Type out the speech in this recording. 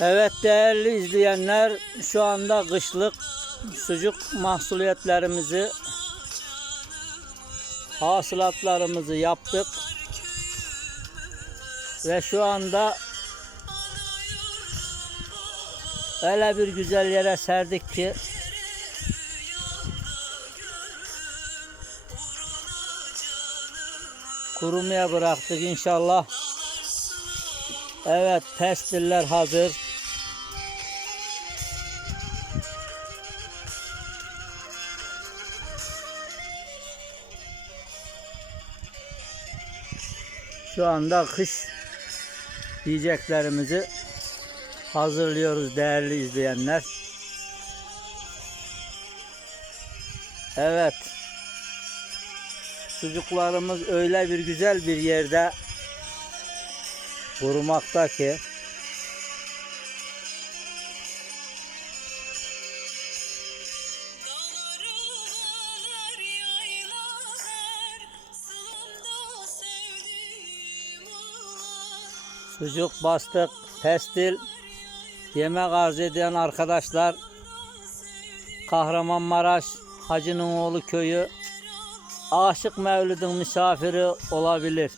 Evet değerli izleyenler şu anda kışlık sucuk mahsuliyetlerimizi hasılatlarımızı yaptık. Ve şu anda öyle bir güzel yere serdik ki kurumaya bıraktık inşallah. Evet pestiller hazır. Şu anda kış yiyeceklerimizi hazırlıyoruz değerli izleyenler. Evet. Sucuklarımız öyle bir güzel bir yerde kurumakta ki sucuk bastık, pestil yemek arz eden arkadaşlar Kahramanmaraş Hacı'nın oğlu köyü Aşık Mevlid'in misafiri olabilir.